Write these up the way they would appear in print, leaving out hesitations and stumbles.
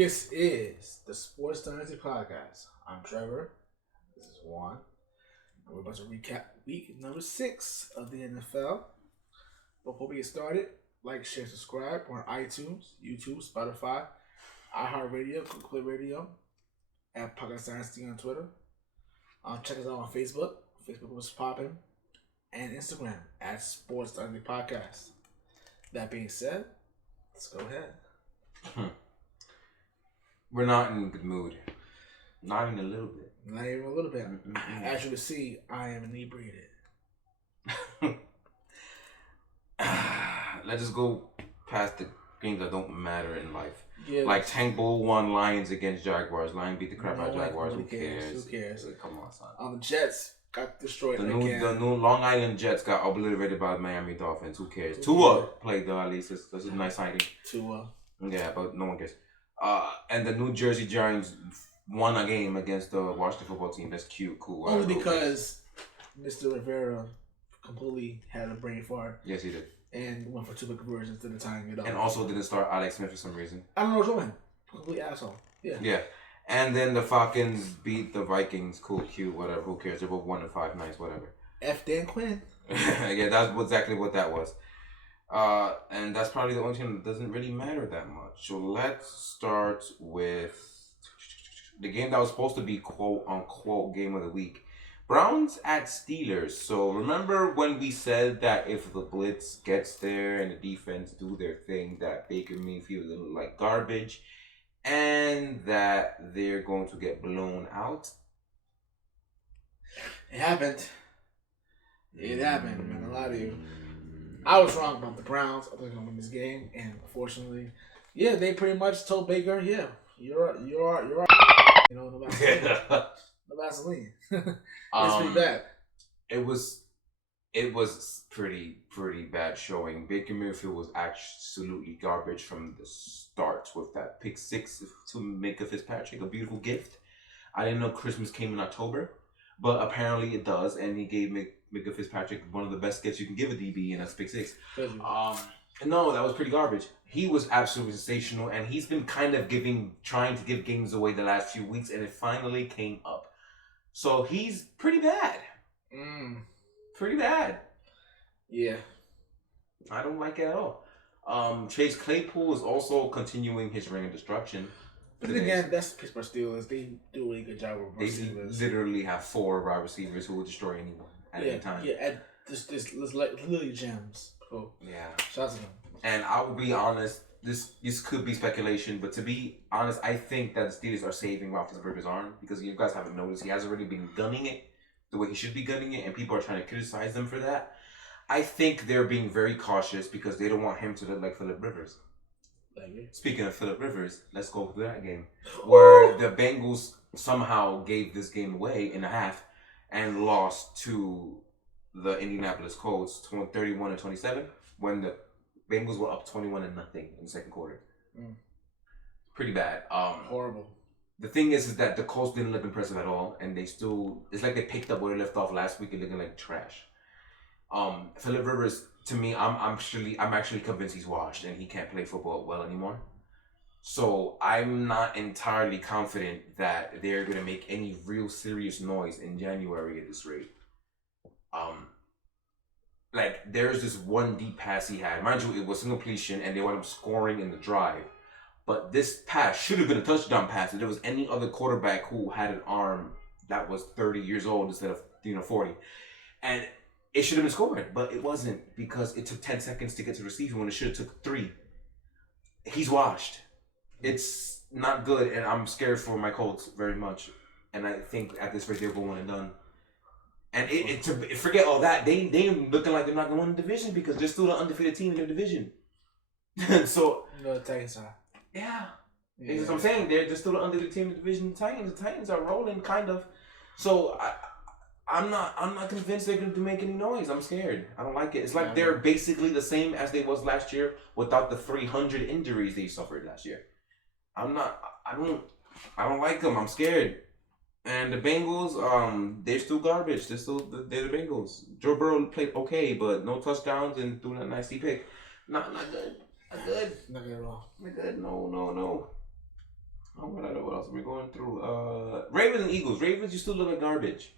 This is the Sports Dynasty Podcast. I'm Trevor. This is Juan. And we're about to recap week number 6 of the NFL. Before we get started, like, share, subscribe. We're on iTunes, YouTube, Spotify, iHeartradio, Google Play Radio, and Podcast Dynasty on Twitter. Check us out on Facebook. Facebook was popping. And Instagram at Sports Dynasty Podcast. That being said, let's go ahead. We're not in a good mood. Not even a little bit. Not even a little bit. As you can see, I am inebriated. Let's just go past the games that don't matter in life. Yeah, like Tank Bowl won Lions against Jaguars. Lions beat the crap out of Jaguars. Who cares? cares? Like, come on, son. The Jets got destroyed the again. new Long Island Jets got obliterated by the Miami Dolphins. Who cares? Tua played though, at least. That's a nice sighting. Tua. Yeah, but no one cares. And the New Jersey Giants won a game against the Washington football team. That's cute, cool. Only because Mr. Rivera completely had a brain fart. Yes, he did. And went for 2 conversions to the tying it up. And also didn't start Alex Smith for some reason. I don't know what's wrong. Complete asshole. Yeah. Yeah. And then the Falcons beat the Vikings. Cool, cute, whatever. Who cares? They're both 1-5, nice, whatever. F. Dan Quinn. Yeah, that's exactly what that was. And that's probably the only thing that doesn't really matter that much. So let's start with the game that was supposed to be quote unquote game of the week. Browns at Steelers. So remember when we said that if the blitz gets there and the defense do their thing, that Baker Mayfield will look like garbage and that they're going to get blown out? It happened. It happened. I'm not gonna lie to you. I was wrong about the Browns. I thought they were gonna win this game, and unfortunately, yeah, they pretty much told Baker, "Yeah, you're you know, no Vaseline." It's pretty bad. It was pretty bad showing. Baker Mayfield was absolutely garbage from the start with that pick 6 to Micah Fitzpatrick, a beautiful gift. I didn't know Christmas came in October, but apparently it does, and he gave Micah Fitzpatrick one of the best gifts you can give a DB, and that's pick 6. No, that was pretty garbage. He was absolutely sensational, and he's been kind of trying to give games away the last few weeks, and it finally came up. So he's pretty bad. Pretty bad. Yeah. I don't like it at all. Chase Claypool is also continuing his reign of destruction. But then again, that's the Pittsburgh Steelers. They do a really good job with receivers. They literally have 4 wide receivers who will destroy anyone at any time. Yeah, this literally gems. Cool. Yeah. Shout out to them. And I will be honest, this could be speculation, but to be honest, I think that the Steelers are saving Roethlisberger's arm because you guys haven't noticed he hasn't really been gunning it the way he should be gunning it, and people are trying to criticize them for that. I think they're being very cautious because they don't want him to look like Phillip Rivers. Speaking of Phillip Rivers, let's go to that game where the Bengals somehow gave this game away in a half and lost to the Indianapolis Colts 31-27 when the Bengals were up 21-0 in the second quarter. Pretty bad. Horrible. The thing is that the Colts didn't look impressive at all, and it's like they picked up where they left off last week and looking like trash. Phillip Rivers, to me, I'm actually convinced he's washed and he can't play football well anymore. So I'm not entirely confident that they're gonna make any real serious noise in January at this rate. Like there's this one deep pass he had. Mind you, it was a completion and they wound up scoring in the drive. But this pass should have been a touchdown pass if there was any other quarterback who had an arm that was 30 years old instead of 40. And it should have been scored, but it wasn't because it took 10 seconds to get to the receiver when it should have took 3. He's washed. It's not good, and I'm scared for my Colts very much. And I think at this rate they're going and done. And forget all that. They looking like they're not going to win the division because they're still the undefeated team in their division. So no, the Titans are. Yeah. That's what I'm saying. They're still the undefeated team in the division. The Titans are rolling kind of. So I'm not convinced they're going to make any noise. I'm scared. I don't like it. It's like they're basically the same as they was last year without the 300 injuries they suffered last year. I don't like them. I'm scared. And the Bengals, they're still garbage. They're the Bengals. Joe Burrow played okay, but no touchdowns and threw that nasty pick. Not good. Not good. Not good at all. Not good. No. What else are we going through? Ravens and Eagles. Ravens, you still look like garbage.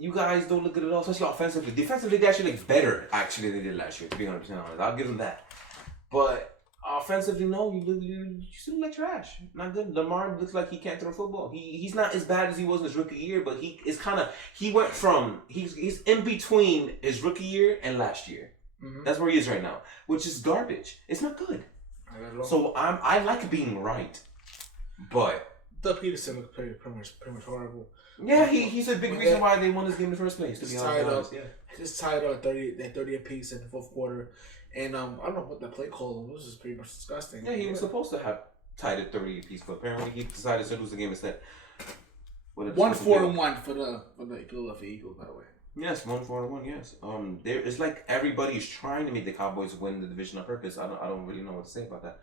You guys don't look good at all, especially offensively. Defensively, they actually look better actually than they did last year. To be 100% honest, I'll give them that. But offensively, no, you still look like trash. Not good. Lamar looks like he can't throw football. He's not as bad as he was in his rookie year, but he went from he's in between his rookie year and last year. Mm-hmm. That's where he is right now, which is garbage. It's not good. So I like being right, but Doug Peterson looked pretty much horrible. Yeah, he's a big reason why they won this game in the first place. To be honest, just tied up 30 apiece in the fourth quarter, and I don't know what that play call was. Just pretty much disgusting. Yeah, he was supposed to have tied it 30 apiece, but apparently he decided to lose the game instead. 1-4-1 for the Philadelphia Eagles, by the way. Yes, 1-4-1. Yes. It's like everybody's trying to make the Cowboys win the division on purpose. I don't really know what to say about that.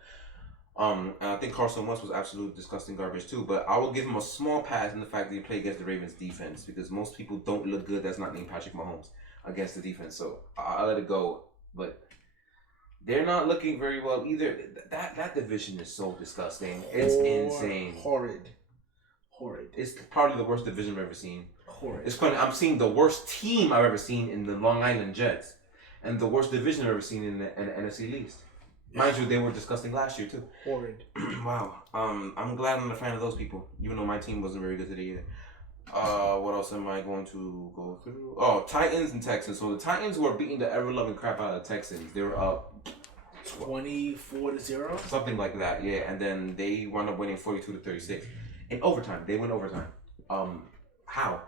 And I think Carson Wentz was absolute disgusting garbage too, but I will give him a small pass in the fact that he played against the Ravens defense because most people don't look good that's not named Patrick Mahomes against the defense. So I'll let it go. But they're not looking very well either. That division is so disgusting. It's insane. Horrid. It's probably the worst division I've ever seen. Horrid. It's funny. I'm seeing the worst team I've ever seen in the Long Island Jets and the worst division I've ever seen in the NFC East. Mind you, they were disgusting last year too. Horrid. Wow. I'm glad I'm a fan of those people, even though my team wasn't very good today either. What else am I going to go through? Oh, Titans and Texans. So the Titans were beating the ever-loving crap out of the Texans. They were up 24-0, something like that. Yeah, and then they wound up winning 42-36 in overtime. They win overtime. How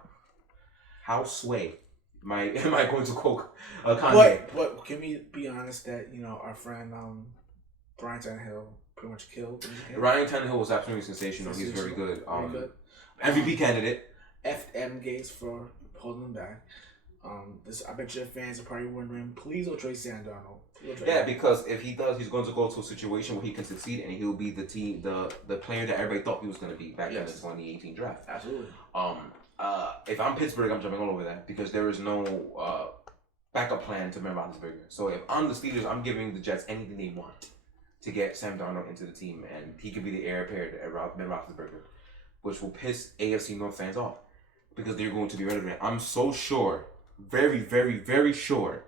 sway? Am I going to quote Kanye? But can we be honest that our friend Ryan Tannehill pretty much killed him? Ryan Tannehill was absolutely sensational. He's very good. MVP candidate. FM Gates for holding him back. I bet your fans are probably wondering, please don't trade Sam Darnold. Yeah, because if he does, he's going to go to a situation where he can succeed, and he'll be the player that everybody thought he was going to be back in the 2018 draft. Absolutely. If I'm Pittsburgh, I'm jumping all over that because there is no backup plan to Ben Roethlisberger. So if I'm the Steelers, I'm giving the Jets anything they want to get Sam Darnold into the team, and he could be the heir apparent to Ben Roethlisberger, which will piss AFC North fans off because they're going to be rid of it. I'm so sure, very, very, very sure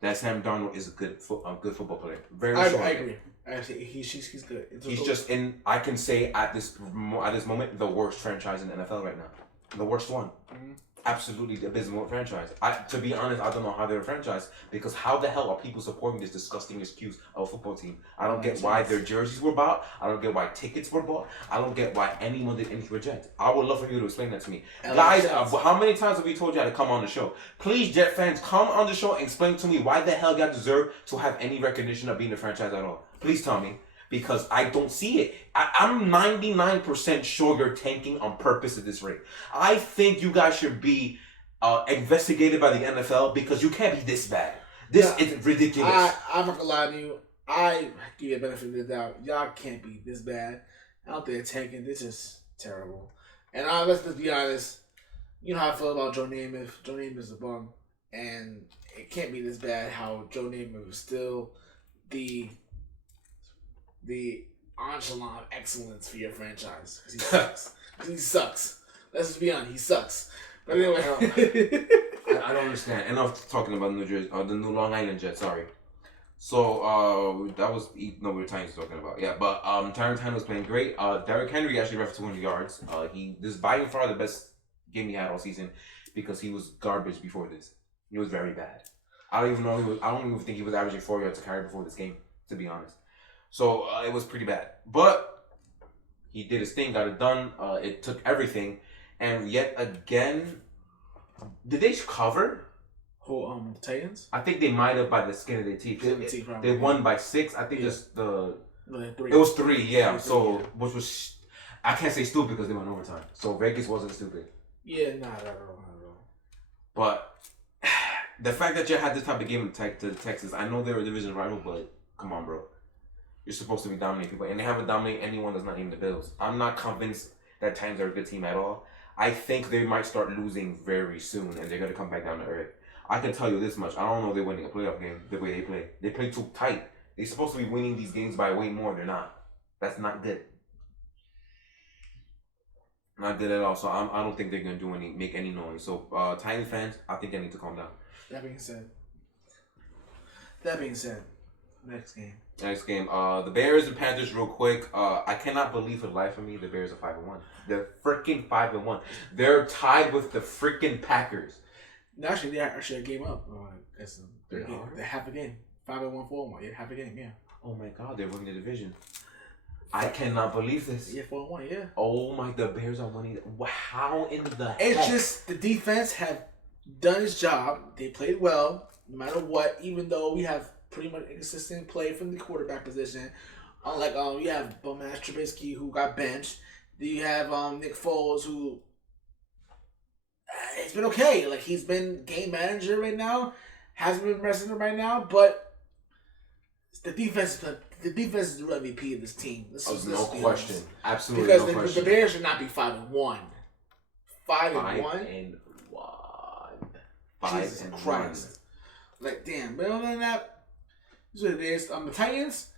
that Sam Darnold is a good football player. Very sure. I agree. Actually, he's good. He's just in. I can say at this moment the worst franchise in the NFL right now. The worst one. Mm-hmm. Absolutely the abysmal franchise. To be honest, I don't know how they're a franchise because how the hell are people supporting this disgusting excuse of a football team? I don't get why their jerseys were bought. I don't get why tickets were bought. I don't get why anyone did anything for Jets. I would love for you to explain that to me. Guys, how many times have we told you how to come on the show? Please, Jet fans, come on the show and explain to me why the hell y'all deserve to have any recognition of being a franchise at all. Please tell me. Because I don't see it. I'm 99% sure you're tanking on purpose at this rate. I think you guys should be investigated by the NFL because you can't be this bad. This is ridiculous. I'm not gonna lie to you. I give you a benefit of the doubt. Y'all can't be this bad. Out there tanking. This is terrible. And let's be honest. You know how I feel about Joe Namath. Joe Namath is a bum. And it can't be this bad how Joe Namath is still the echelon of excellence for your franchise. Because he sucks. He sucks. Let's just be honest. He sucks. But anyway. I don't understand. Enough talking about New Jersey, the new Long Island Jets, sorry. So, that was, we were Titans talking about. Yeah, but Tyron Taylor was playing great. Derrick Henry actually ran for 200 yards. This is by far the best game he had all season because he was garbage before this. He was very bad. I don't even think he was averaging 4 yards a carry before this game, to be honest. So it was pretty bad. But he did his thing, got it done. It took everything. And yet again, did they cover? Who, the Titans? I think they might have by the skin of their teeth. They won by 6. I think it's three. It was 3, yeah. So, which was, I can't say stupid because they went overtime. So Vegas wasn't stupid. Yeah, not at all. But the fact that you had this type of game to Texas, I know they're a division rival, but come on, bro. You're supposed to be dominating people, and they haven't dominated anyone that's not even the Bills. I'm not convinced that Titans are a good team at all. I think they might start losing very soon, and they're going to come back down to earth. I can tell you this much. I don't know if they're winning a playoff game the way they play. They play too tight. They're supposed to be winning these games by way more. They're not. That's not good. Not good at all. So I don't think they're gonna make any noise. So Titan fans, I think they need to calm down. That being said, next game. The Bears and Panthers, real quick. I cannot believe for the life of me the Bears are 5-1. They're freaking 5-1. They're tied with the freaking Packers. No, actually, they're actually a game up. They're half a game. 5-1, 4-1. Yeah, half a game. Yeah. Oh my God, they're winning the division. I cannot believe this. Yeah, 4-1. Yeah. Oh my, the Bears are winning. How in the heck? It's just the defense have done its job. They played well, no matter what. Even though we have pretty much inconsistent play from the quarterback position. Unlike you have Bowman Trubisky who got benched. Then you have Nick Foles who it's been okay. Like he's been game manager right now, hasn't been resting right now, but the defense is the real MVP of this team. No question, absolutely because no question. The Bears should not be 5-1. 5-1. 5-1. Jesus Christ! Like damn, but other than that, this is what it is. The Titans,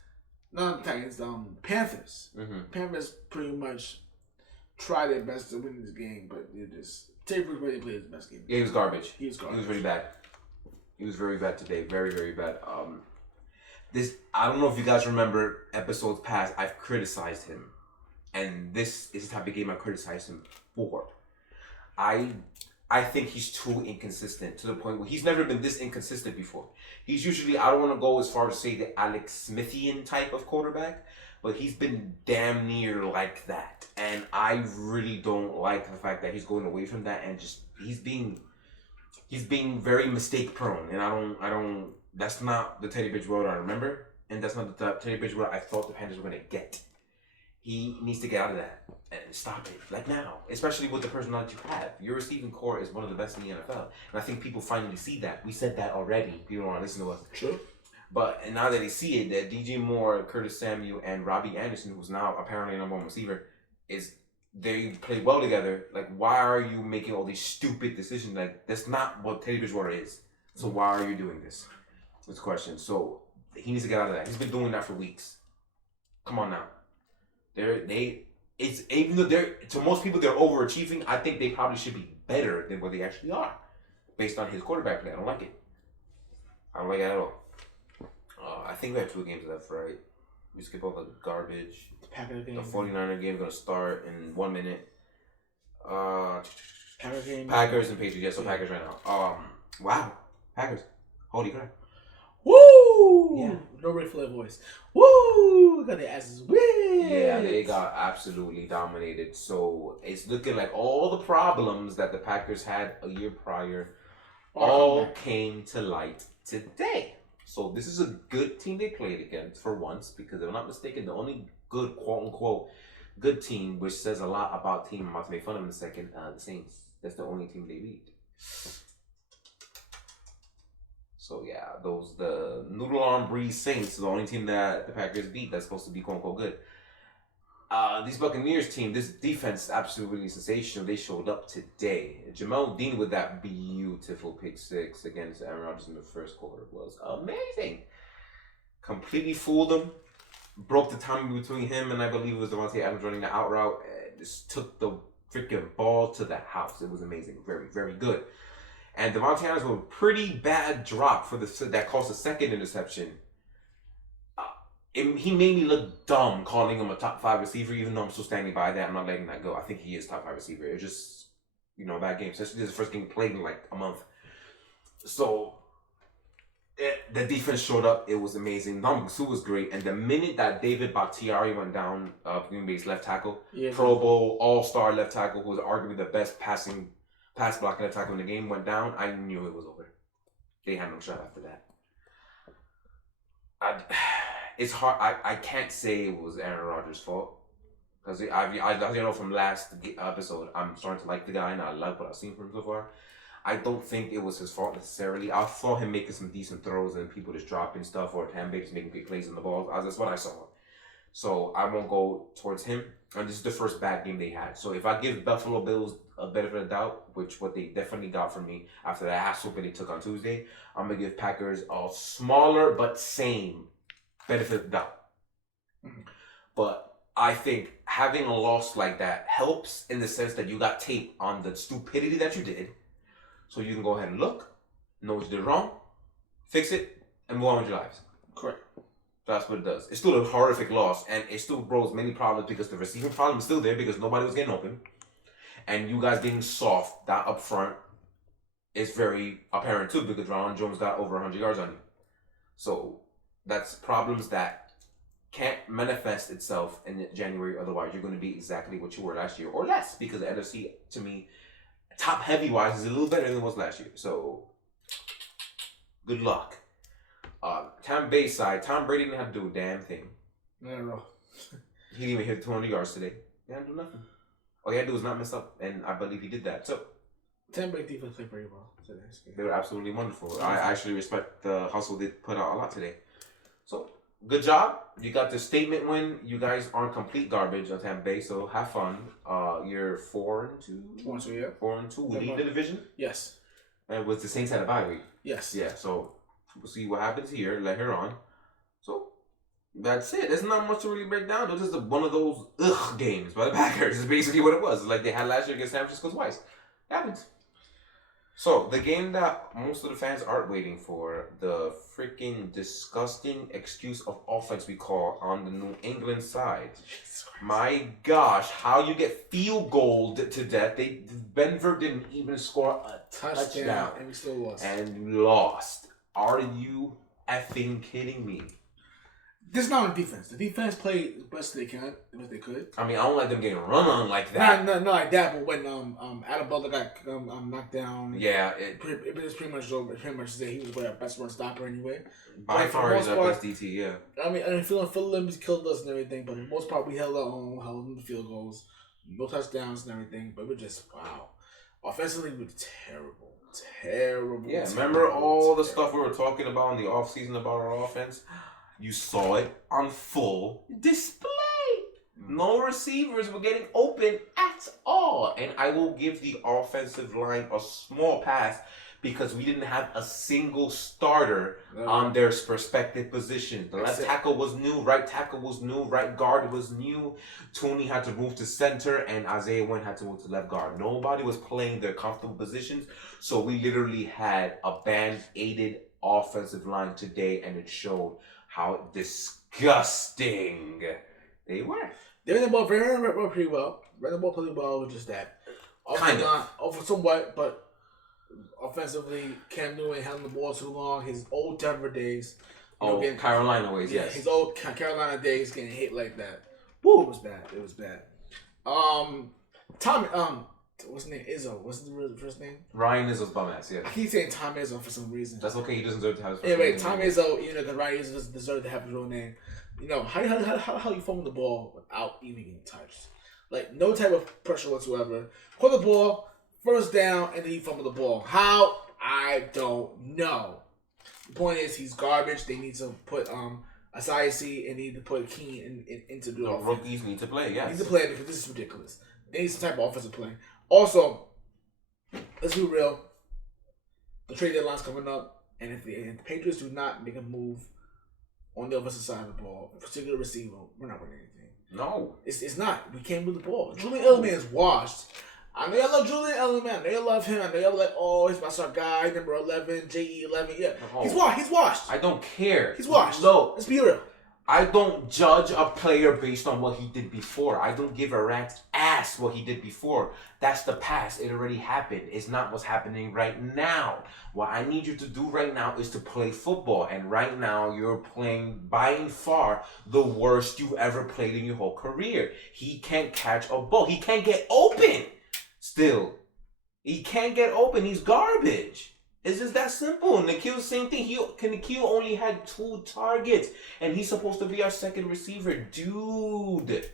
not the Titans. Panthers. Mm-hmm. Panthers pretty much try their best to win this game, but they just Terry really played his best game. Yeah, he was garbage. He was really bad. He was very bad today. Very, very bad. I don't know if you guys remember episodes past. I've criticized him, and this is the type of game I criticized him for. I think he's too inconsistent to the point where he's never been this inconsistent before. He's usually, I don't want to go as far as say the Alex Smithian type of quarterback, but he's been damn near like that. And I really don't like the fact that he's going away from that and just he's being very mistake prone. And I don't that's not the Teddy Bridgewater I remember, and that's not the Teddy Bridgewater I thought the Panthers were gonna get. He needs to get out of that and stop it, like now. Especially with the personality you have. Your receiving core is one of the best in the NFL. And I think people finally see that. We said that already. People don't want to listen to us. True. But and now that they see it, that DJ Moore, Curtis Samuel, and Robbie Anderson, who's now apparently a number one receiver, they play well together. Like, why are you making all these stupid decisions? Like, that's not what Teddy Bridgewater is. So why are you doing this? That's the question. So he needs to get out of that. He's been doing that for weeks. Come on now. Even though to most people they're overachieving, I think they probably should be better than what they actually are, based on his quarterback play. I don't like it. I don't like it at all. I think we have 2 games left, right? We skip all the garbage. The 49er game is gonna start in 1 minute. Packers and Patriots. Yeah, so Packers right now. Wow, Packers. Holy crap. Woo! Yeah. No Ric Flair voice. Woo! Got their asses whipped. Yeah, they got absolutely dominated. So it's looking like all the problems that the Packers had a year prior all came to light today. So this is a good team they played against for once, because if I'm not mistaken, the only good, quote-unquote, good team, which says a lot about team I'm about to make fun of in a second, the Saints. That's the only team they beat. So yeah, the Noodle Arm Breeze Saints, the only team that the Packers beat that's supposed to be quote unquote good. These Buccaneers team, this defense is absolutely sensational. They showed up today. Jamel Dean with that beautiful pick 6 against Aaron Rodgers in the first quarter was amazing. Completely fooled them. Broke the timing between him and I believe it was Devontae Adams running the out route. Just took the freaking ball to the house. It was amazing. Very, very good. And Devontae Adams with a pretty bad drop that caused a second interception. He made me look dumb calling him a top 5 receiver, even though I'm still standing by that. I'm not letting that go. I think he is top 5 receiver. It's just, a bad game. Especially this is the first game played in like a month. So, the defense showed up. It was amazing. Ndamukong Suh was great. And the minute that David Bakhtiari went down, Green Bay's left tackle, Pro Bowl, all-star left tackle, who was arguably the best pass blocking left tackle in the game, went down, I knew it was over. They had no shot after that. It's hard. I can't say it was Aaron Rodgers' fault, because I know from last episode I'm starting to like the guy and I like what I've seen from him so far. I don't think it was his fault necessarily. I saw him making some decent throws and people just dropping stuff, or Tampa Bay just making big plays on the ball. That's what I saw. So I won't go towards him. And this is the first bad game they had. So if I give Buffalo Bills a benefit of doubt, which what they definitely got from me after that ass whooping they took on Tuesday, I'm going to give Packers a smaller but same benefit of doubt. Mm-hmm. But I think having a loss like that helps in the sense that you got tape on the stupidity that you did. So you can go ahead and look, know what you did wrong, fix it, and move on with your lives. Correct. That's what it does. It's still a horrific loss, and it still grows many problems because the receiving problem is still there because nobody was getting open. And you guys being soft, that up front is very apparent too because Ron Jones got over 100 yards on you. So that's problems that can't manifest itself in January. Otherwise, you're going to be exactly what you were last year or less because the NFC, to me, top heavy wise, is a little better than it was last year. So good luck. Tampa Bay side, Tom Brady didn't have to do a damn thing. No. He didn't even hit 200 yards today. He didn't do nothing. All he had to do was not mess up, and I believe he did that. So Tampa Bay defense played pretty well today. They were absolutely wonderful. I actually respect the hustle they put out a lot today. So good job. You got the statement win. You guys aren't complete garbage on Tampa Bay, so have fun. You're 4-2. 4-2, yeah. 4-2. Lead the division. Yes. And with the Saints had a bye week. Yes. Yeah. So we'll see what happens here later on. So that's it. There's not much to really break down. It was just one of those games by the Packers. Is basically what it was. Like they had last year against San Francisco twice. It happens. So, the game that most of the fans aren't waiting for, the freaking disgusting excuse of offense we call on the New England side. My gosh, how you get field goaled to death. Denver didn't even score a touchdown. And we still lost. And lost. Are you effing kidding me? This is not on defense. The defense played the best they could. I mean, I don't like them getting run on like that. Not like that, but when Adam Butler got knocked down, yeah, it was pretty much over. Pretty much he was our best run stopper anyway. By far, he's our best DT. Yeah. I mean, Phil Limbs killed us and everything, but for the most part, we held our own, held in the field goals, no touchdowns and everything. But we're just wow. Offensively, we're terrible. Yeah, remember all the stuff we were talking about in the offseason about our offense? You saw it on full display. No receivers were getting open at all. And I will give the offensive line a small pass because we didn't have a single starter on their respective positions. The left tackle was new, right tackle was new, right guard was new. Tunein had to move to center, and Isaiah Wynn had to move to left guard. Nobody was playing their comfortable positions, so we literally had a band-aided offensive line today, and it showed how disgusting they were. They ran the ball pretty well. Ran the ball pretty well with just that. Kind of. Over somewhat, but offensively, Cam Newton held the ball too long. His old Denver days. Carolina ways, yeah, yes. His old Carolina days getting hit like that. Woo, it was bad. What's his name? Izzo. What's the first name? Ryan Izzo's bum ass, yeah. I keep saying Tom Izzo for some reason. That's okay. He doesn't deserve to have his first anyway, name. Tom Izzo, because Ryan Izzo doesn't deserve to have his real name. You know, how you fumble the ball without even getting touched? Like, no type of pressure whatsoever. Pull the ball, first down, and then you fumble the ball. How? I don't know. The point is, he's garbage. They need to put Asiasi and need to put Keen into the offense. Rookies need to play, yes. Need to play because this is ridiculous. They need some type of offensive play. Also, let's be real. The trade deadline's coming up, and if the Patriots do not make a move on the offensive side of the ball, particular receiver, we're not winning anything. No. It's not. We can't move the ball. Julian Edelman is washed. I know y'all love Julian Edelman. I know y'all love him. I know y'all like, oh, he's my star guy, number 11, JE11. Yeah. No. He's washed. I don't care. He's washed. No. Let's be real. I don't judge a player based on what he did before. I don't give a rat's ass what he did before. That's the past. It already happened. It's not what's happening right now. What I need you to do right now is to play football. And right now, you're playing by far the worst you've ever played in your whole career. He can't catch a ball. He can't get open. Still, he can't get open. He's garbage. It's just that simple. Nikhil, same thing. Nikhil only had 2 targets, and he's supposed to be our second receiver. Dude.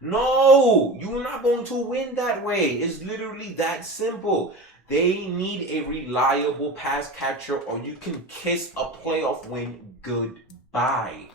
No, you're not going to win that way. It's literally that simple. They need a reliable pass catcher, or you can kiss a playoff win goodbye.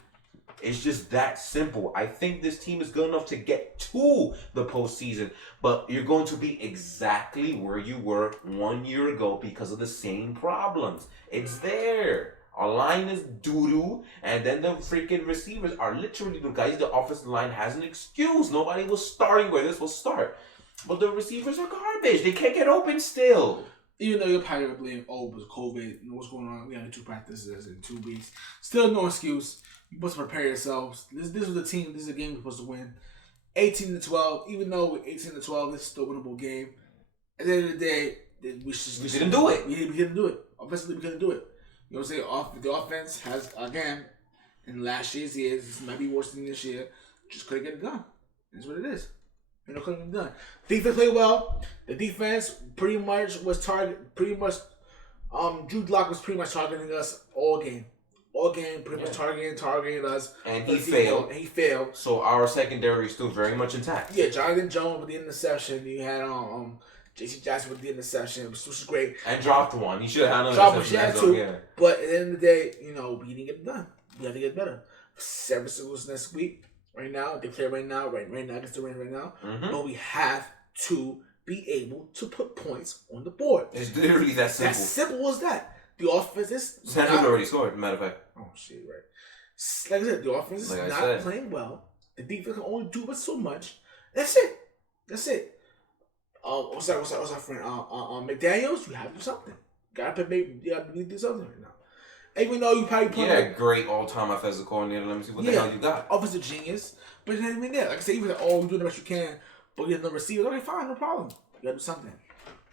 It's just that simple. I think this team is good enough to get to the postseason, but you're going to be exactly where you were 1 year ago because of the same problems. It's there. Our line is doo-doo, and then the freaking receivers are literally the guys. The offensive line has an excuse. Nobody was starting where this will start. But the receivers are garbage. They can't get open still. Even though you're probably going to blame, it was COVID, what's going on? We had 2 practices in 2 weeks. Still no excuse. You must prepare yourselves. This was a team, this is a game we're supposed to win. 18-12, even though 18-12, this is still a winnable game. At the end of the day, we didn't do it. We didn't do it. Offensively, we couldn't do it. You know what I'm saying? The offense has, again, in last year's years, this might be worse than this year, just couldn't get it done. That's what it is. Couldn't get it done. Defense played well. The defense pretty much Drew Lock was pretty much targeting us all game. Pretty much targeting us. And he failed. He failed. So our secondary is still very much intact. Yeah, Jonathan Jones with the interception. You had J.C. Jackson with the interception, which was great. And dropped one. He should have had another interception. Yeah. But at the end of the day, we didn't get it done. We have to get better. San Francisco's next week. Right now, they play right now against the Rams right now. Mm-hmm. But we have to be able to put points on the board. It's literally that simple. As simple as that. The offense is San Francisco already scored, matter of fact. Oh shit, right. Like I said, the offense is not playing well. The defense can only do but so much. That's it. What's our friend? McDaniels, you have to do something. You gotta do something right now. Even though you probably put great all-time offensive coordinator. Let me see what the hell you got. Offensive genius, but it ain't even there. Like I said, even you're doing the best you can, but you're the receiver. Okay, fine, no problem. You gotta do something.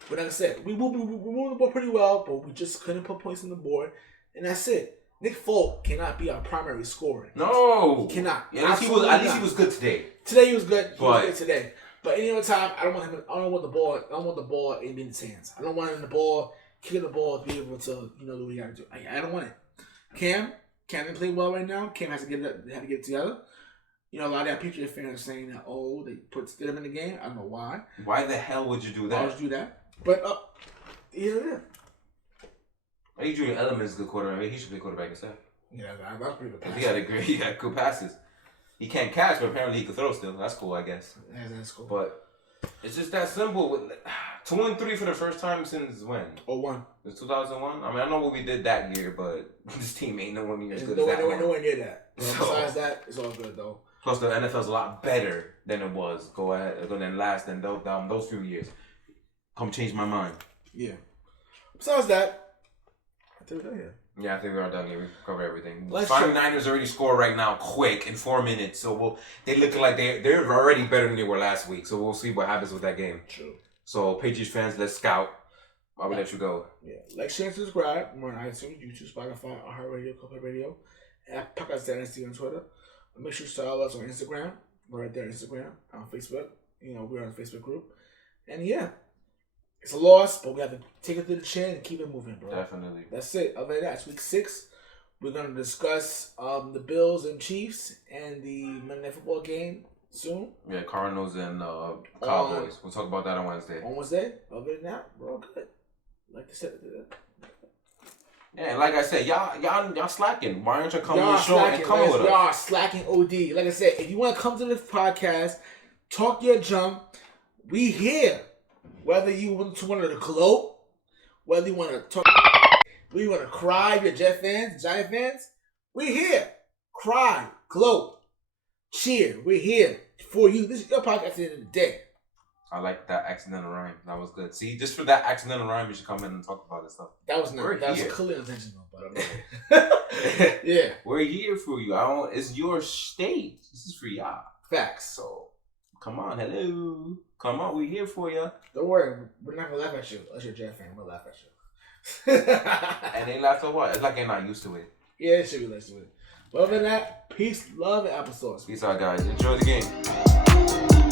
But like I said, we moved the ball pretty well, but we just couldn't put points on the board, and that's it. Nick Folk cannot be our primary scorer. No, he cannot. Yeah, at least he was good today. Today he was good. He was good today. But any other time, I don't want the ball in his hands. I don't want him the ball, kicking the ball, to be able to do what he got to do. I don't want it. Cam didn't play well right now. Cam had to get it together. A lot of that Patriots fans are saying that they put Stidham in the game. I don't know why. Why the hell would you do that? Why would you do that? But either I think Julian Edelman is a good quarterback. Maybe he should play quarterback instead. Yeah, that's pretty good. He had good passes. He can't catch, but apparently he can throw still. That's cool, I guess. Yeah, that's cool. But it's just that simple. 2-3 for the first time since when? 01. It's 2001. I mean, I know what we did that year, but this team ain't nowhere near as good as that one. Nowhere near that. Besides that, it's all good though. Plus, the NFL's a lot better than it was. Than those few years. Come change my mind. Yeah. Besides that, I think we're done here. Yeah, I think we are done here. We covered everything. 49ers already scored right now, quick, in 4 minutes. So they look like they're already better than they were last week. So we'll see what happens with that game. True. So Patriots fans, let's scout. I'll let you go. Yeah, like, share, and subscribe. We're on iTunes, YouTube, Spotify, iHeartradio, Copa Radio, and Podcast Dynasty on Twitter. Make sure you follow us on Instagram. We're right there on Instagram, on Facebook. We're on the Facebook group. And yeah. It's a loss, but we have to take it to the chin and keep it moving, bro. Definitely. That's it. Other than that, it's week 6. We're going to discuss the Bills and Chiefs and the Monday Night Football game soon. Yeah, Cardinals and Cowboys. We'll talk about that on Wednesday. Other than that, we're all good. Like I said. Yeah, like I said, y'all slacking. Why aren't you coming to the show and coming with us? Y'all slacking OD. Like I said, if you want to come to this podcast, talk your junk, we here. Whether you want to gloat, whether you want to talk, whether you want to cry, you're Jet fans, Giant fans, we're here. Cry, gloat, cheer. We're here for you. This is your podcast at the end of the day. I like that accidental rhyme. That was good. See, just for that accidental rhyme, you should come in and talk about this stuff. That was not. That was clearly intentional, but I'm yeah. We're here for you. It's your state. This is for y'all. Facts. So, come on. Hello. Come on. We're here for you. Don't worry. We're not going to laugh at you. Unless you're a Jet fan. We'll laugh at you. And they laugh at what? It's like they're not used to it. Yeah, they should be used to it. But other than that, peace, love, and applesauce. Peace out, guys. Enjoy the game.